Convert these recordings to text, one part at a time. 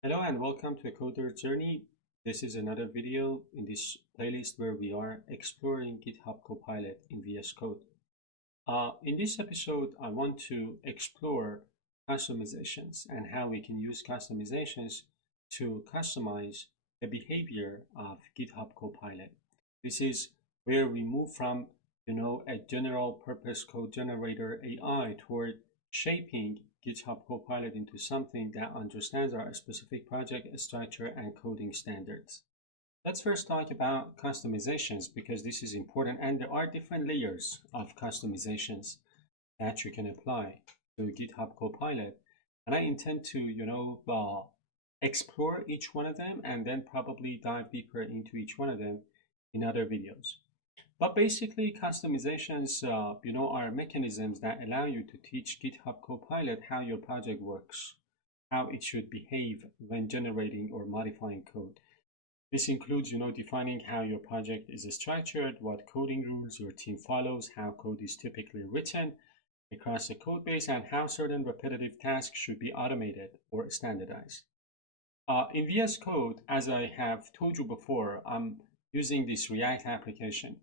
Hello and welcome to a Coder Journey. This is another video in this playlist where we are exploring GitHub Copilot in VS Code. In this episode, I want to explore customizations and how we can use customizations to customize the behavior of GitHub Copilot. This is where we move from, a general purpose code generator AI toward shaping GitHub Copilot into something that understands our specific project structure and coding standards. Let's first talk about customizations because this is important, and there are different layers of customizations that you can apply to GitHub Copilot. And I intend to, explore each one of them and then probably dive deeper into each one of them in other videos. But basically, customizations, are mechanisms that allow you to teach GitHub Copilot how your project works, how it should behave when generating or modifying code. This includes, defining how your project is structured, what coding rules your team follows, how code is typically written across the code base, and how certain repetitive tasks should be automated or standardized. In VS Code, as I have told you before, I'm using this React application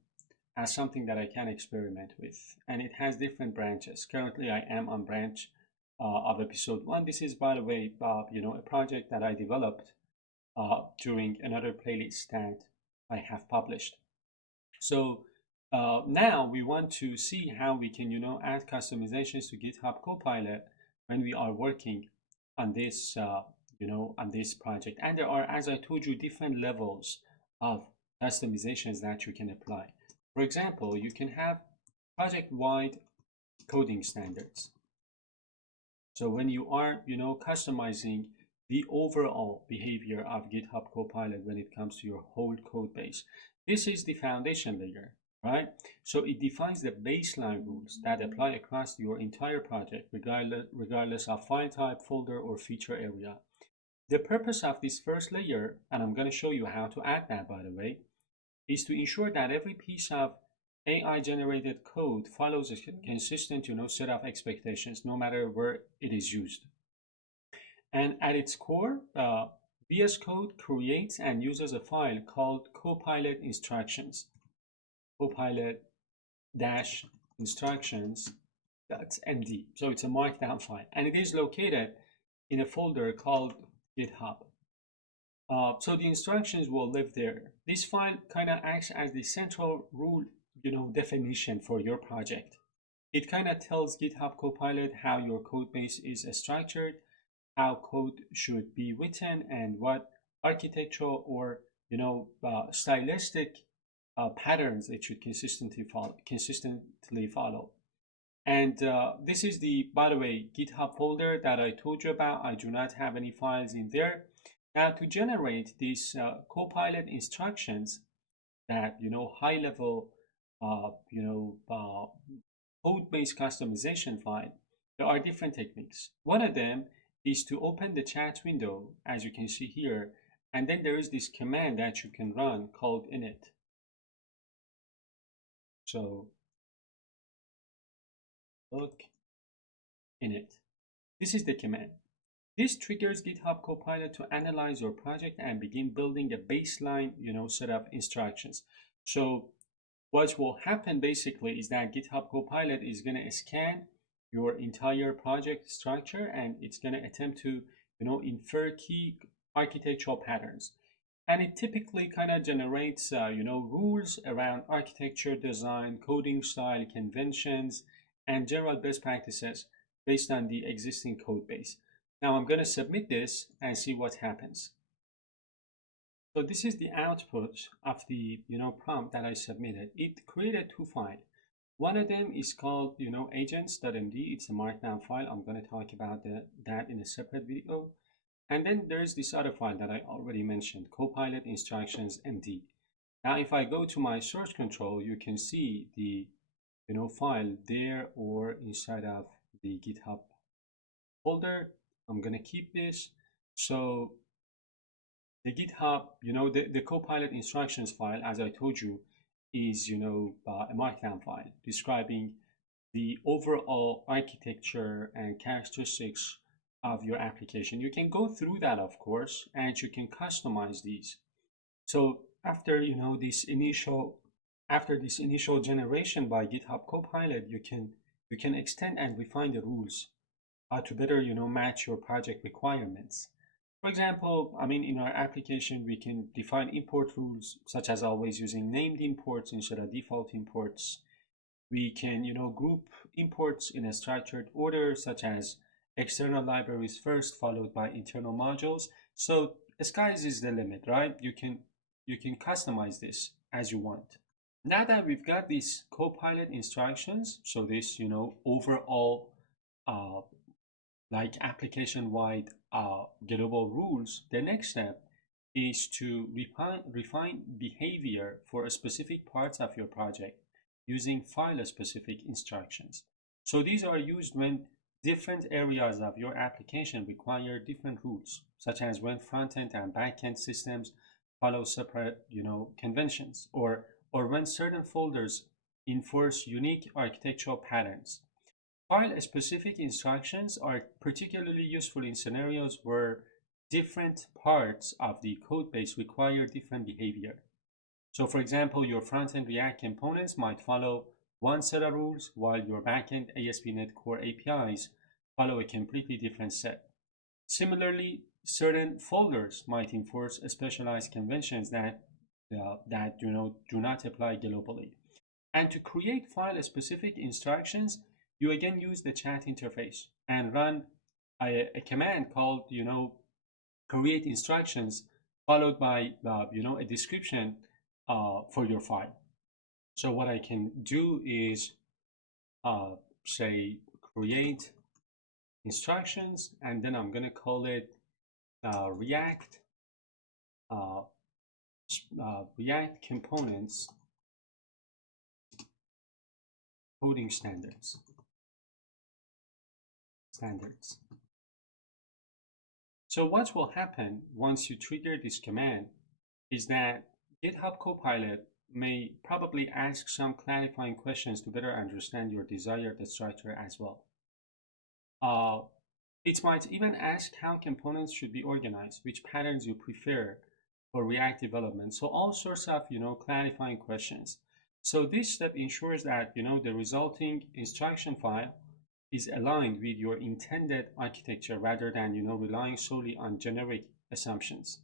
as something that I can experiment with, and it has different branches. Currently, I am on branch of episode 1. This is, by the way, a project that I developed during another playlist that I have published. So now we want to see how we can, add customizations to GitHub Copilot when we are working on this, on this project. And there are, as I told you, different levels of customizations that you can apply. For example, you can have project-wide coding standards. So when you are, customizing the overall behavior of GitHub Copilot when it comes to your whole code base, this is the foundation layer, right? So it defines the baseline rules that apply across your entire project, regardless of file type, folder, or feature area. The purpose of this first layer, and I'm going to show you how to add that, by the way, is to ensure that every piece of AI-generated code follows a consistent, set of expectations, no matter where it is used. And at its core, VS Code creates and uses a file called Copilot instructions, Copilot-instructions.md. So it's a markdown file, and it is located in a folder called GitHub. So the instructions will live there. This file kind of acts as the central rule, definition for your project. It kind of tells GitHub Copilot how your code base is structured, how code should be written, and what architectural or stylistic patterns it should consistently follow. And this is the, by the way, GitHub folder that I told you about. I do not have any files in there. Now, to generate these Copilot instructions, that high-level, code-based customization file, there are different techniques. One of them is to open the chat window, as you can see here, and then there is this command that you can run called init. So look init. This is the command. This triggers GitHub Copilot to analyze your project and begin building a baseline, set of instructions. So what will happen basically is that GitHub Copilot is going to scan your entire project structure, and it's going to attempt to, infer key architectural patterns. And it typically kind of generates, rules around architecture, design, coding style, conventions, and general best practices based on the existing code base. Now I'm going to submit this and see what happens. So this is the output of the prompt that I submitted. It created two files. One of them is called agents.md. It's a markdown file. I'm going to talk about that in a separate video. And then there's this other file that I already mentioned, Copilot instructions MD. Now if I go to my source control, you can see the file there or inside of the GitHub folder. I'm going to keep this. So the GitHub, the Copilot instructions file, as I told you, is, a markdown file describing the overall architecture and characteristics of your application. You can go through that, of course, and you can customize these. So after this initial generation by GitHub Copilot, you can extend and refine the rules to better match your project requirements. For example, I mean, in our application, we can define import rules, such as always using named imports instead of default imports. We can, group imports in a structured order, such as external libraries first, followed by internal modules. So the sky's is the limit, right? You can customize this as you want. Now that we've got these Copilot instructions, so this, overall uh, like application-wide global rules, the next step is to refine behavior for specific parts of your project using file-specific instructions. So these are used when different areas of your application require different rules, such as when front-end and back-end systems follow separate, conventions, or when certain folders enforce unique architectural patterns. File-specific instructions are particularly useful in scenarios where different parts of the code base require different behavior. So for example, your front-end React components might follow one set of rules, while your back-end ASP.NET Core APIs follow a completely different set. Similarly, certain folders might enforce specialized conventions that do not apply globally. And to create file-specific instructions, you again use the chat interface and run a command called, create instructions, followed by, a description for your file. So what I can do is say create instructions, and then I'm going to call it React React components coding standards. So what will happen once you trigger this command is that GitHub Copilot may probably ask some clarifying questions to better understand your desired structure as well. It might even ask how components should be organized, which patterns you prefer for React development. So all sorts of, clarifying questions. So this step ensures that, the resulting instruction file is aligned with your intended architecture rather than, relying solely on generic assumptions.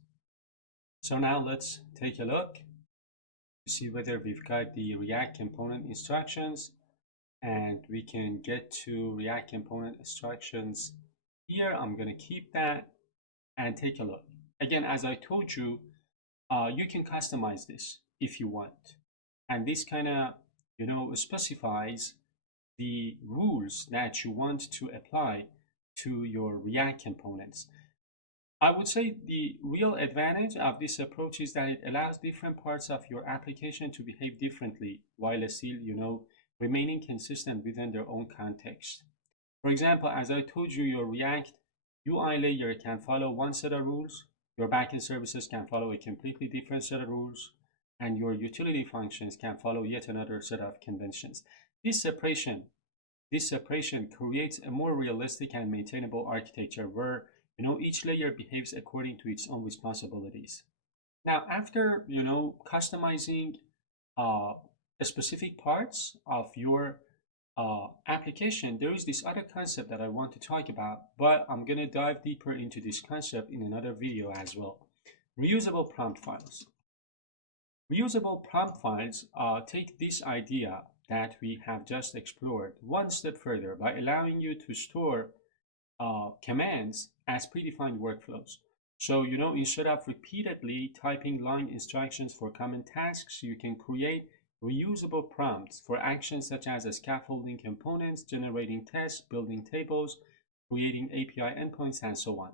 So now let's take a look to see whether we've got the React component instructions, and we can get to React component instructions here. I'm going to keep that and take a look. Again, as I told you, you can customize this if you want. And this kind of, specifies the rules that you want to apply to your React components. I would say the real advantage of this approach is that it allows different parts of your application to behave differently while still, remaining consistent within their own context. For example, as I told you, your React UI layer can follow one set of rules, your backend services can follow a completely different set of rules, and your utility functions can follow yet another set of conventions. This separation creates a more realistic and maintainable architecture where each layer behaves according to its own responsibilities. Now, after customizing specific parts of your application, there is this other concept that I want to talk about, but I'm going to dive deeper into this concept in another video as well. Reusable prompt files. Reusable prompt files take this idea that we have just explored one step further by allowing you to store commands as predefined workflows. So, instead of repeatedly typing line instructions for common tasks, you can create reusable prompts for actions such as scaffolding components, generating tests, building tables, creating API endpoints, and so on.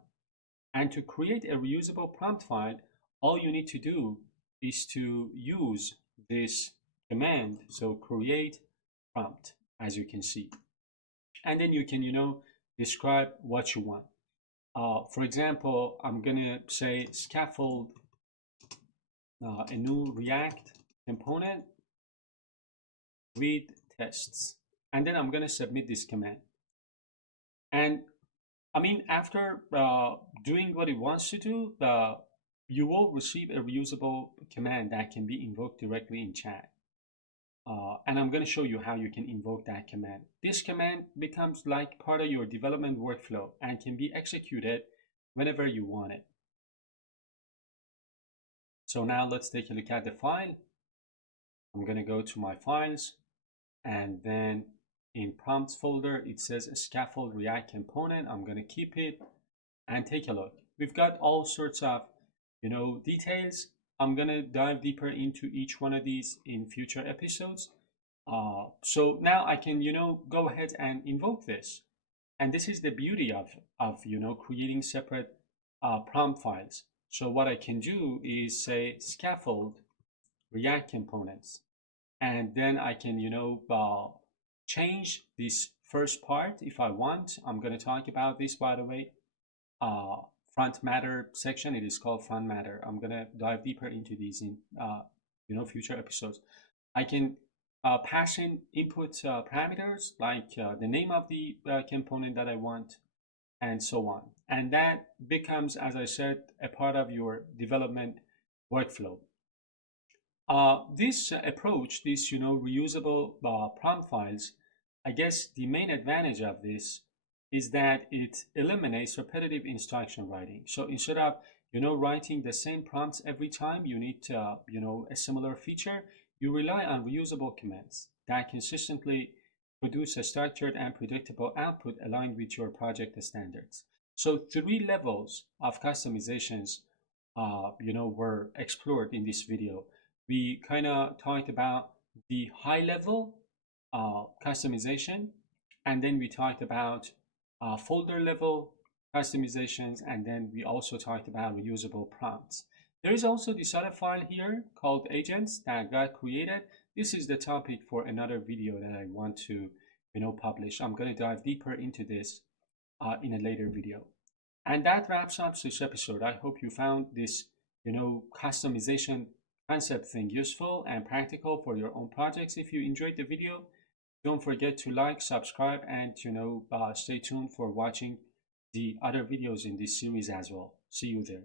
And to create a reusable prompt file, all you need to do is to use this command, so create prompt, as you can see. And then you can, describe what you want. For example, I'm going to say scaffold a new React component with tests. And then I'm going to submit this command. And I mean, after doing what it wants to do, you will receive a reusable command that can be invoked directly in chat. And I'm going to show you how you can invoke that command. This command becomes like part of your development workflow and can be executed whenever you want it. So now let's take a look at the file. I'm going to go to my files, and then in prompts folder, it says scaffold React component. I'm going to keep it and take a look. We've got all sorts of, details. I'm going to dive deeper into each one of these in future episodes. So now I can, go ahead and invoke this. And this is the beauty of creating separate prompt files. So what I can do is say scaffold React components, and then I can, change this first part if I want. I'm going to talk about this, by the way. Front matter section, it is called front matter. I'm going to dive deeper into these in, future episodes. I can pass in input parameters like the name of the component that I want, and so on. And that becomes, as I said, a part of your development workflow. This approach, this reusable prompt files, I guess the main advantage of this is that it eliminates repetitive instruction writing. So instead of writing the same prompts every time you need a similar feature, you rely on reusable commands that consistently produce a structured and predictable output aligned with your project standards. So 3 levels of customizations were explored in this video. We kind of talked about the high level customization, and then we talked about folder level customizations, and then we also talked about reusable prompts. There is also this other file here called agents that got created. This is the topic for another video that I want to publish. I'm going to dive deeper into this in a later video. And that wraps up this episode. I hope you found this customization concept thing useful and practical for your own projects. If you enjoyed the video, don't forget to like, subscribe, and stay tuned for watching the other videos in this series as well. See you there.